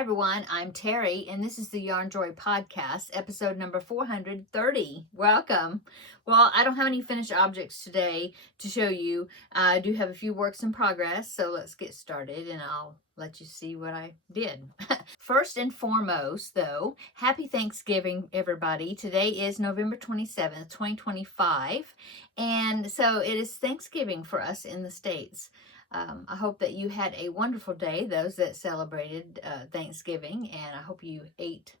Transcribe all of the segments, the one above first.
Hi everyone, I'm Terry and this is the Yarn Joy Podcast, episode number 430. Welcome. Well, I don't have any finished objects today to show you. I do have a few works in progress, so let's get started and I'll let you see what I did. First and foremost, though, happy Thanksgiving, everybody. Today is November 27th, 2025, and so it is Thanksgiving for us in the States. I hope that you had a wonderful day, those that celebrated Thanksgiving, and I hope you ate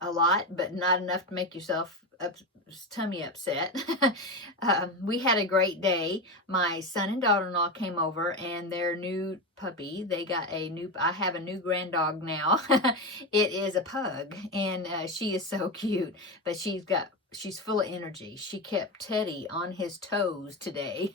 a lot, but not enough to make yourself tummy upset. We had a great day. My son and daughter-in-law came over, and their new puppy, I have a new grand dog now. It is a pug, and she is so cute, but she's full of energy. She kept Teddy on his toes today.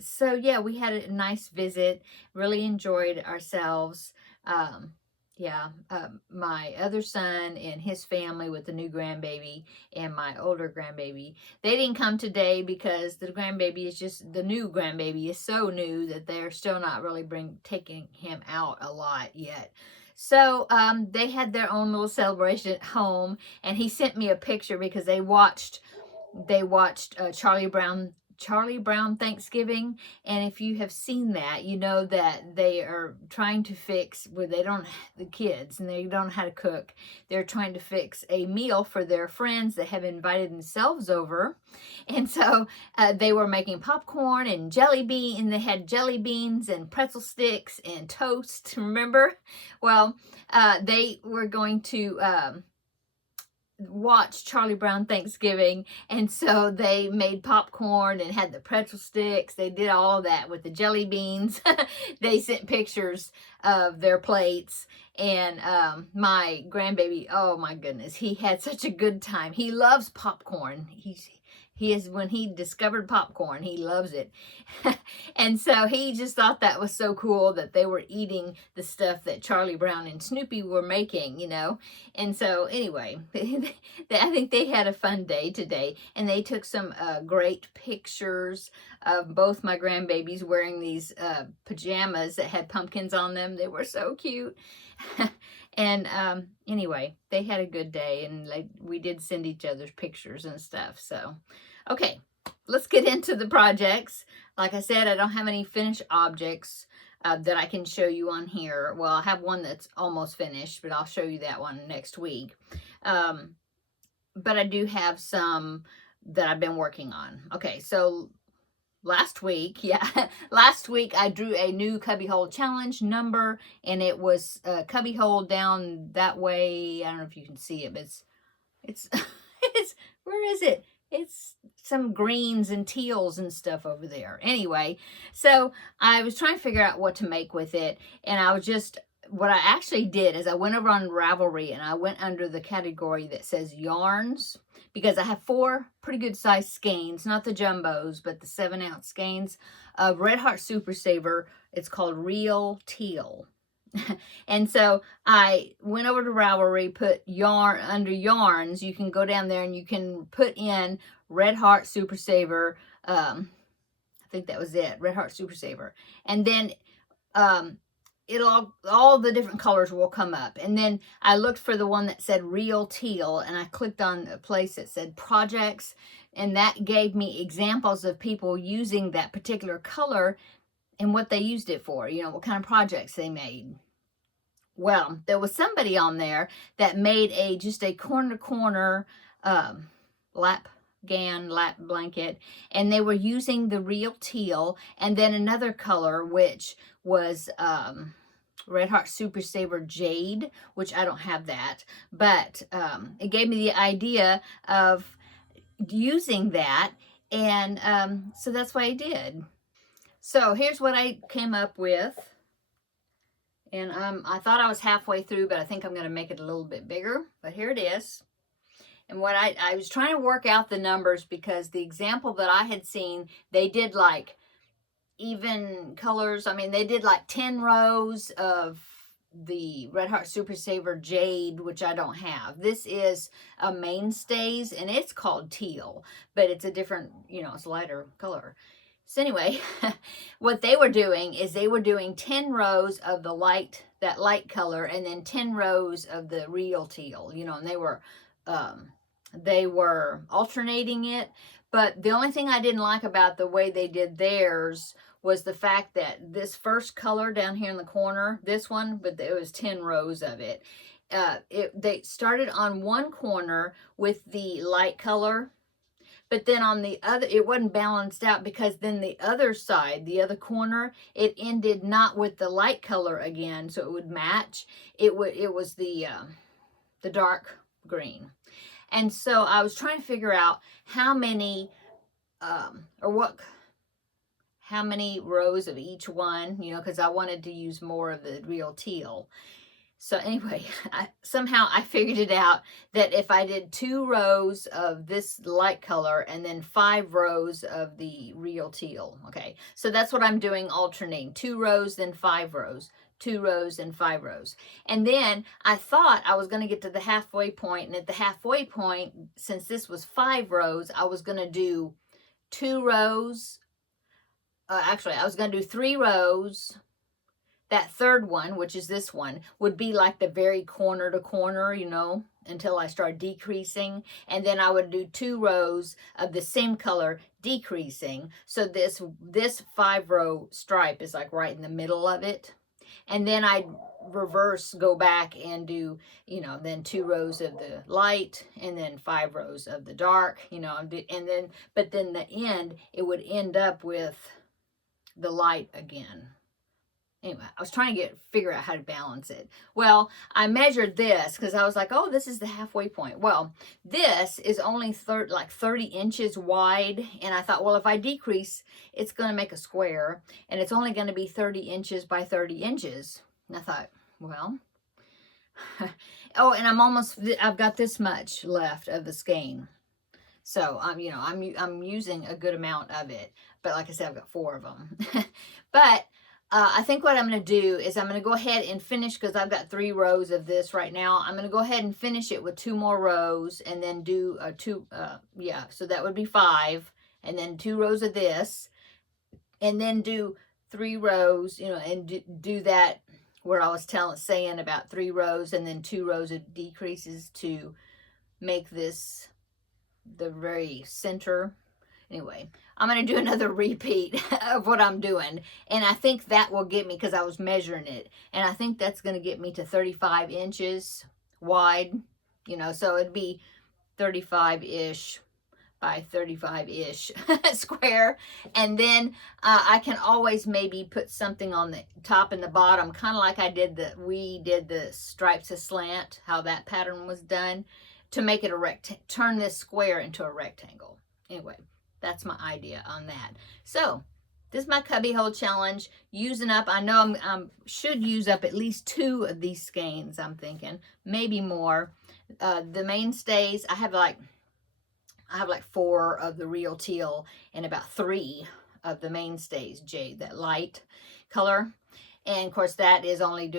So yeah, we had a nice visit, really enjoyed ourselves. My other son and his family with the new grandbaby and my older grandbaby, they didn't come today because the new grandbaby is so new that they're still not really taking him out a lot yet. So they had their own little celebration at home, and he sent me a picture because they watched Charlie Brown Thanksgiving, and if you have seen that, you know that they are trying to fix, the kids, and they don't know how to cook. They're trying to fix a meal for their friends that have invited themselves over, and so they were making popcorn and and they had jelly beans and pretzel sticks and toast, remember? Well, they were going to watch Charlie Brown Thanksgiving, and so they made popcorn and had the pretzel sticks. They did all of that with the jelly beans. They sent pictures of their plates, and my grandbaby, oh my goodness, he had such a good time. He loves popcorn. When he discovered popcorn, he loves it. And so he just thought that was so cool that they were eating the stuff that Charlie Brown and Snoopy were making, you know. And so anyway, I think they had a fun day today, and they took some great pictures of both my grandbabies wearing these pajamas that had pumpkins on them. They were so cute. And anyway, they had a good day, and we did send each other pictures and stuff. So, okay, let's get into the projects. Like I said, I don't have any finished objects that I can show you on here. Well, I have one that's almost finished, but I'll show you that one next week. But I do have some that I've been working on. Okay, so last week I drew a new cubbyhole challenge number, and it was cubbyhole down that way. I don't know if you can see it, but it's where is it? It's some greens and teals and stuff over there. Anyway, so I was trying to figure out what to make with it, and what I actually did is I went over on Ravelry, and I went under the category that says yarns, because I have 4 pretty good sized skeins, not the jumbos, but the 7-ounce skeins of Red Heart Super Saver. It's called Real Teal. And so I went over to Ravelry, put yarn under yarns. You can go down there and you can put in Red Heart Super Saver. I think that was it, Red Heart Super Saver. And then all the different colors will come up. And then I looked for the one that said Real Teal, and I clicked on a place that said projects, and that gave me examples of people using that particular color and what they used it for, you know, what kind of projects they made. Well, there was somebody on there that made just a corner lap blanket, and they were using the Real Teal, and then another color which was Red Heart Super Saver Jade, which I don't have that, but it gave me the idea of using that, and so that's what I did. So here's what I came up with, and I thought I was halfway through, but I think I'm going to make it a little bit bigger, but here it is. And what I was trying to work out the numbers, because the example that I had seen, they did like even colors. I mean, they did like 10 rows of the Red Heart Super Saver Jade, which I don't have. This is a Mainstays, and it's called Teal, but it's a different, it's a lighter color. So anyway, what they were doing is they were doing 10 rows of the light that light color, and then 10 rows of the real teal, you know, and they were alternating it. But the only thing I didn't like about the way they did theirs was the fact that this first color down here in the corner, this one, but it was 10 rows of it. They started on one corner with the light color, but then on the other, it wasn't balanced out, because then the other side, the other corner, it ended not with the light color again, so it would match. It was the dark green. And so I was trying to figure out how many how many rows of each one, you know, because I wanted to use more of the real teal. So anyway, somehow I figured it out that if I did 2 rows of this light color and then 5 rows of the real teal, okay? So that's what I'm doing, alternating. 2 rows, then 5 rows. 2 rows and 5 rows. And then I thought I was going to get to the halfway point, and at the halfway point, since this was 5 rows, I was going to do 2 rows. Actually, I was going to do 3 rows. That third one, which is this one, would be like the very corner to corner, you know, until I start decreasing. And then I would do 2 rows of the same color decreasing. So this 5-row stripe is like right in the middle of it. And then I'd reverse, go back and do, you know, then 2 rows of the light and then 5 rows of the dark, you know, and then, but then the end, it would end up with the light again. Anyway, I was trying to figure out how to balance it. Well, I measured this because I was like, oh, this is the halfway point. Well, this is only like 30 inches wide. And I thought, well, if I decrease, it's going to make a square. And it's only going to be 30 inches by 30 inches. And I thought, well, oh, and I've got this much left of the skein. So, you know, I'm using a good amount of it. But like I said, I've got 4 of them. But I think what I'm going to do is I'm going to go ahead and finish, because I've got 3 rows of this right now. I'm going to go ahead and finish it with 2 more rows, and then do 2, so that would be 5, and then 2 rows of this, and then do 3 rows, you know, and do that where I was saying about 3 rows and then 2 rows of decreases to make this the very center. Anyway, I'm going to do another repeat of what I'm doing. And I think that will get me, because I was measuring it, and I think that's going to get me to 35 inches wide. You know, so it'd be 35-ish by 35-ish square. And then I can always maybe put something on the top and the bottom, kind of like we did the stripes aslant, how that pattern was done, to make it turn this square into a rectangle. Anyway, that's my idea on that. So this is my cubbyhole challenge. Using up, I know I should use up at least 2 of these skeins, I'm thinking, maybe more. The mainstays, I have like 4 of the real teal and about 3 of the mainstays jade, that light color. And of course that is only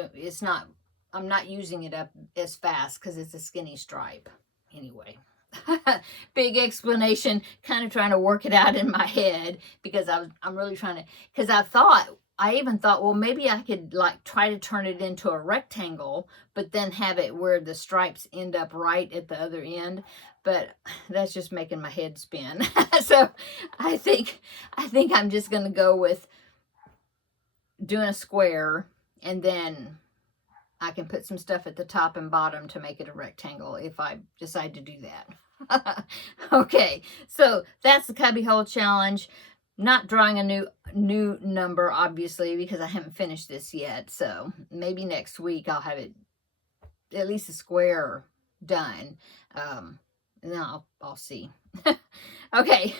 I'm not using it up as fast because it's a skinny stripe. Anyway, big explanation, kind of trying to work it out in my head, because I'm really trying to, because I even thought, well, maybe I could like try to turn it into a rectangle, but then have it where the stripes end up right at the other end. But that's just making my head spin. So I think I'm just going to go with doing a square, and then I can put some stuff at the top and bottom to make it a rectangle if I decide to do that. Okay, so that's the cubbyhole challenge. Not drawing a new number, obviously, because I haven't finished this yet. So maybe next week I'll have it, at least a square, done. And then I'll see. Okay.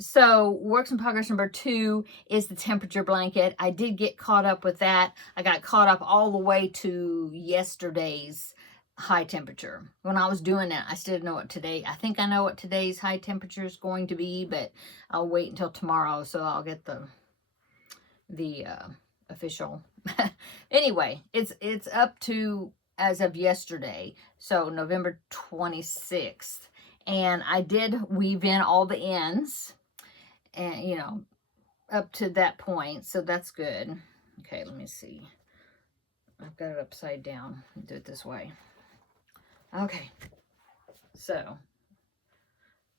So works in progress number 2 is the temperature blanket. I did get caught up with that. I got caught up all the way to yesterday's high temperature. When I was doing it, I still didn't know what I think I know what today's high temperature is going to be, but I'll wait until tomorrow, so I'll get the official. Anyway, it's up to as of yesterday, so November 26th. And I did weave in all the ends, and, you know, up to that point, so that's good. Okay, let me see. I've got it upside down. Do it this way. Okay. So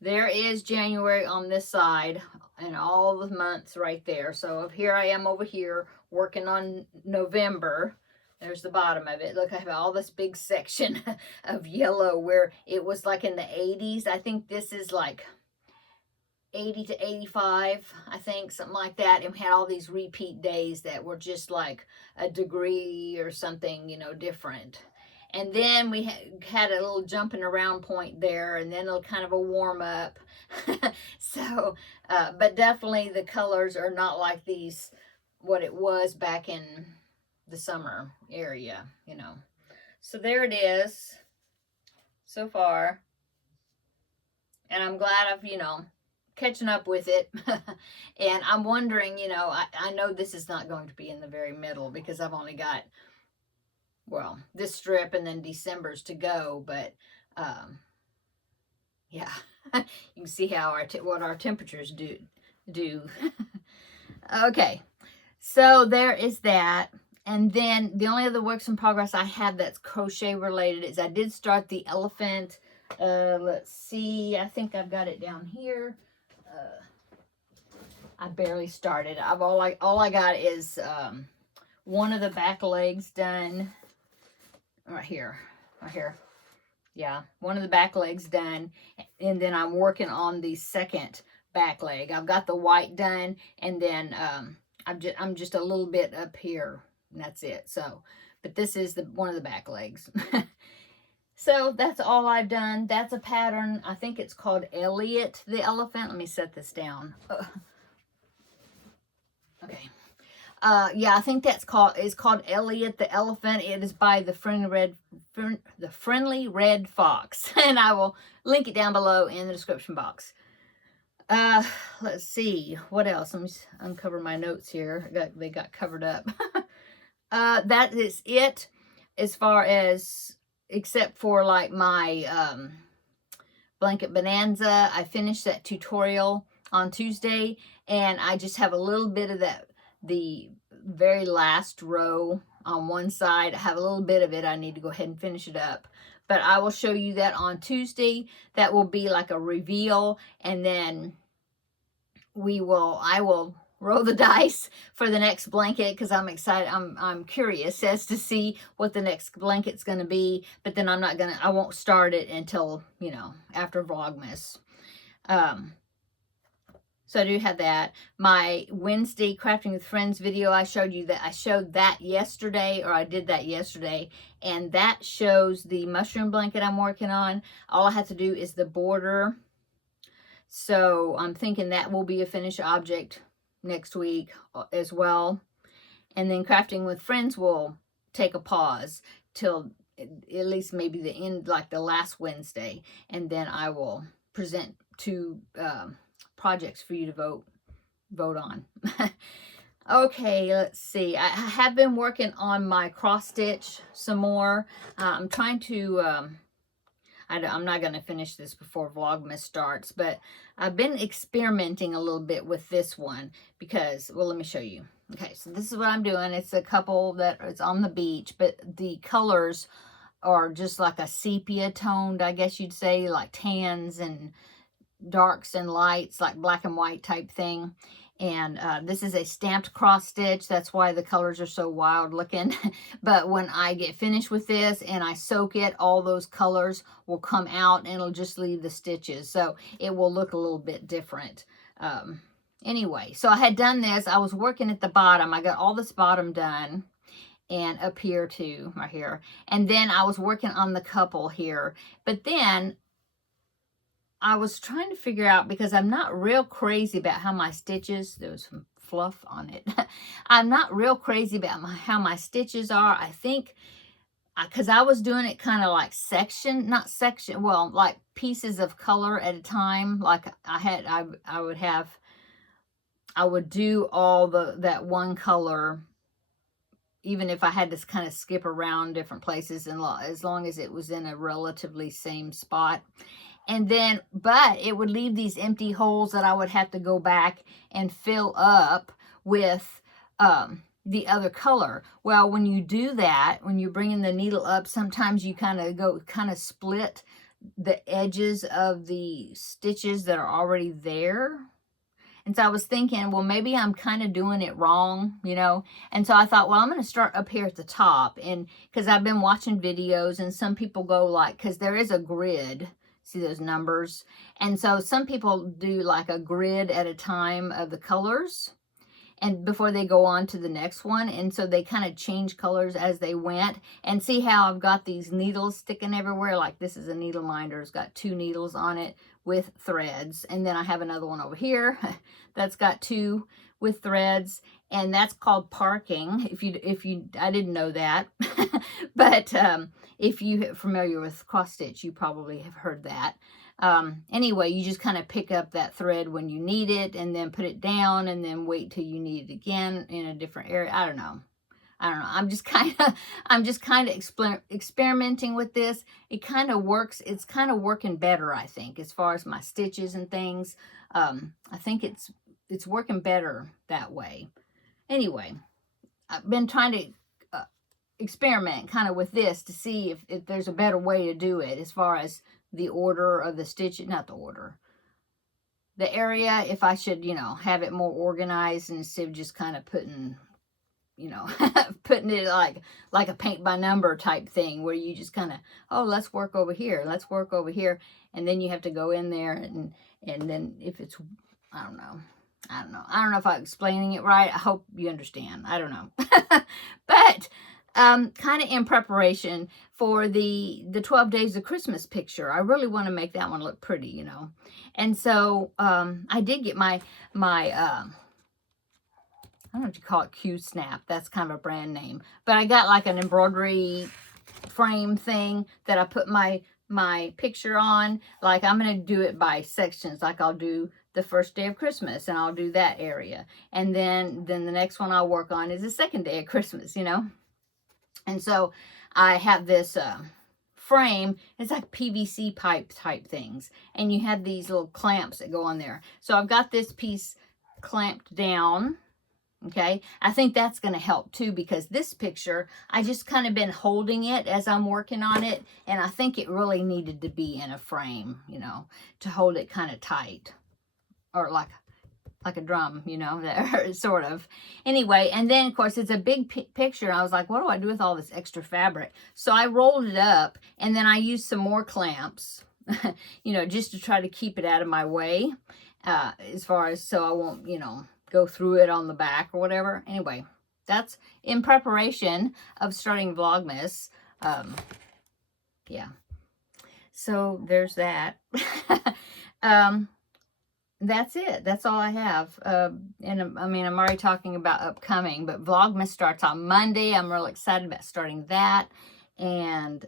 there is January on this side and all the months right there. So here I am over here working on November. There's the bottom of it. Look, I have all this big section of yellow where it was like in the 80s. I think this is like 80 to 85, I think, something like that. And we had all these repeat days that were just like a degree or something, you know, different. And then we had a little jumping around point there, and then a kind of a warm up. So, but definitely the colors are not like these, what it was back in the summer area, you know. So there it is so far. And I'm glad I've, you know, catching up with it. And I'm wondering, you know, I know this is not going to be in the very middle because I've only got, well, this strip and then December's to go, but yeah, you can see how what our temperatures do. Okay, so there is that. And then the only other works in progress I have that's crochet related is I did start the elephant. Let's see, I think I've got it down here. I barely started. All I got is one of the back legs done. Right here. Yeah, one of the back legs done, and then I'm working on the second back leg. I've got the white done, and then I'm just a little bit up here, and that's it. So, but this is one of the back legs. So that's all I've done. That's a pattern. I think it's called Elliot the Elephant. Let me set this down. Okay. Yeah, I think it's called Elliot the Elephant. It is by the Friendly Red Fox, and I will link it down below in the description box. Let's see what else. Let me uncover my notes here. They got covered up. That is it as far as, except for like my blanket bonanza. I finished that tutorial on Tuesday, and I just have a little bit of that. The very last row on one side, I have a little bit of it. I need to go ahead and finish it up, but I will show you that on Tuesday. That will be like a reveal, and then I will roll the dice for the next blanket because I'm excited. I'm curious as to see what the next blanket's going to be, but then I won't start it until, you know, after Vlogmas. So I do have that. My Wednesday Crafting with Friends video, I showed that yesterday, or I did that yesterday, and that shows the mushroom blanket I'm working on. All I have to do is the border. So I'm thinking that will be a finished object next week as well. And then Crafting with Friends will take a pause till at least maybe the end, like the last Wednesday, and then I will present two projects for you to vote on. Okay, let's see. I have been working on my cross stitch some more. I'm trying to I'm not going to finish this before Vlogmas starts, but I've been experimenting a little bit with this one because, well, let me show you. Okay, so this is what I'm doing. It's a couple that is on the beach, but the colors are just like a sepia toned, I guess you'd say, like tans and darks and lights, like black and white type thing. And this is a stamped cross stitch. That's why the colors are so wild looking. But when I get finished with this and I soak it, all those colors will come out and it'll just leave the stitches. So it will look a little bit different. Anyway, so I had done this. I was working at the bottom. I got all this bottom done. And up here too, right here. And then I was working on the couple here. But then I was trying to figure out, because I'm not real crazy about how my stitches, there was some fluff on it. I'm not real crazy about how my stitches are. I think, because I was doing it kind of like well, like pieces of color at a time. Like I would do all that one color, even if I had to kind of skip around different places, and as long as it was in a relatively same spot. And then, but it would leave these empty holes that I would have to go back and fill up with the other color. Well, when you do that, when you're bringing the needle up, sometimes you kind of split the edges of the stitches that are already there. And so I was thinking, well, maybe I'm kind of doing it wrong, you know. And so I thought, well, I'm going to start up here at the top. And because I've been watching videos, and some people go like, because there is a grid, see those numbers? And so some people do like a grid at a time of the colors, and before they go on to the next one. And so they kind of change colors as they went. And see how I've got these needles sticking everywhere? Like this is a needle minder. It's got 2 needles on it with threads. And then I have another one over here that's got 2 with threads. And that's called parking. I didn't know that. But if you're familiar with cross stitch, you probably have heard that. Anyway, you just kind of pick up that thread when you need it, and then put it down, and then wait till you need it again in a different area. I don't know. I'm just kind of experimenting with this. It kind of works. It's kind of working better, I think, as far as my stitches and things. I think it's working better that way. Anyway, I've been trying to experiment kind of with this to see if there's a better way to do it as far as the order of the stitch, not the order, the area, if I should, you know, have it more organized instead of just kind of putting, you know, putting it like a paint by number type thing where you just kind of, oh, let's work over here, let's work over here. And then you have to go in there and then if it's, I don't know if I'm explaining it right. I hope you understand. I don't know. But kind of in preparation for the 12 Days of Christmas picture. I really want to make that one look pretty, you know. And so I did get my I don't know what you call it, Q-Snap. That's kind of a brand name. But I got like an embroidery frame thing that I put my picture on. Like I'm going to do it by sections. Like I'll do the first day of Christmas and I'll do that area. And then the next one I'll work on is the second day of Christmas, you know. And so I have this frame. It's like PVC pipe type things. And you have these little clamps that go on there. So I've got this piece clamped down. Okay. I think that's going to help too, because this picture, I just kind of been holding it as I'm working on it. And I think it really needed to be in a frame, you know, to hold it kind of tight. Or like a drum, you know, sort of. Anyway, and then, of course, it's a big picture. I was like, what do I do with all this extra fabric? So I rolled it up, and then I used some more clamps, you know, just to try to keep it out of my way, as far as so I won't, you know, go through it on the back or whatever. Anyway, that's in preparation of starting Vlogmas. Yeah. So there's that. That's it. That's all I have. And I mean, I'm already talking about upcoming, but Vlogmas starts on Monday. I'm real excited about starting that. And,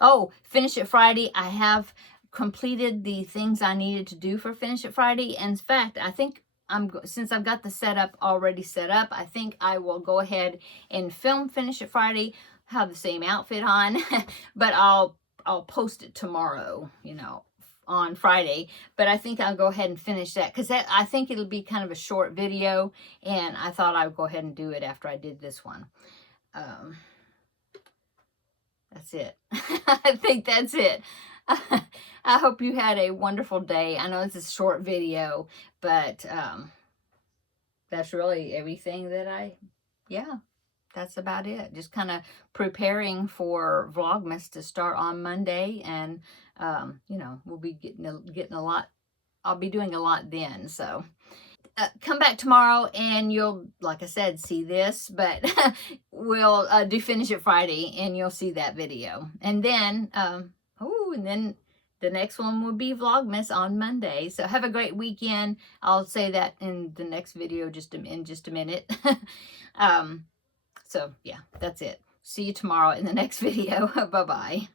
oh, Finish It Friday. I have completed the things I needed to do for Finish It Friday. And in fact, I think since I've got the setup already set up, I think I will go ahead and film Finish It Friday, have the same outfit on, but I'll post it tomorrow, you know, on Friday. But I think I'll go ahead and finish that because I think it'll be kind of a short video, and I thought I would go ahead and do it after I did this one. That's it. I think that's it. I hope you had a wonderful day. I know it's a short video, but that's really everything that yeah, that's about it. Just kind of preparing for Vlogmas to start on Monday, and you know, we'll be getting a lot. I'll be doing a lot then. So come back tomorrow, and you'll, like I said, see this. But we'll do Finish It Friday, and you'll see that video. And then, and then the next one will be Vlogmas on Monday. So have a great weekend. I'll say that in the next video in just a minute. So yeah, that's it. See you tomorrow in the next video. Bye-bye.